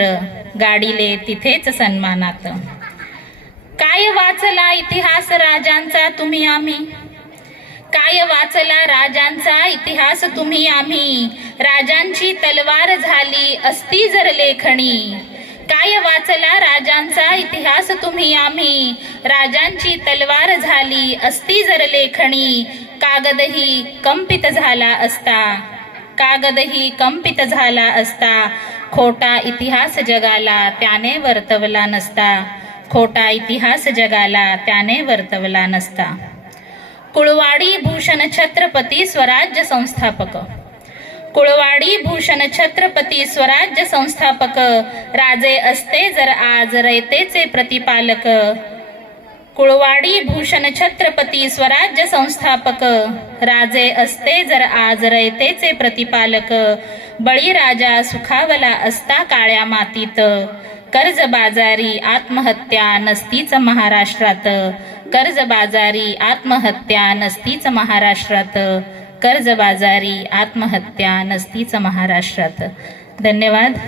गाडीले तिथेच सन्मानात। काय वाचला इतिहास राजांचा तुम्ही आम्ही, काय वाचला राजांचा इतिहास तुम्ही आम्ही, राजांची तलवार झाली असती जर लेखणी। काय वाचला राजांचा इतिहास तुम्ही आम्ही, राजांची तलवार झाली असती जर लेखणी। कागदही कंपित झाला असता, कागदही कंपित झाला असता, खोटा इतिहास जगाला त्याने वर्तवला नसता, खोटा इतिहास जगाला त्याने वर्तवला नसता। कुळवाडी भूषण छत्रपती स्वराज्य संस्थापक, कुळवाडी भूषण छत्रपती स्वराज्य संस्थापक, राजे असते जर आज रयतेचे प्रतिपालक। कुळवाडी भूषण छत्रपती स्वराज्य संस्थापक, राजे असते जर आज रयतेचे प्रतिपालक। बळीराजा सुखावला असता काळ्या मातीत, कर्जबाजारी आत्महत्या नसतीच महाराष्ट्रात, कर्जबाजारी आत्महत्या नसतीच महाराष्ट्रात, कर्जबाजारी आत्महत्या नसतीच महाराष्ट्रात। धन्यवाद।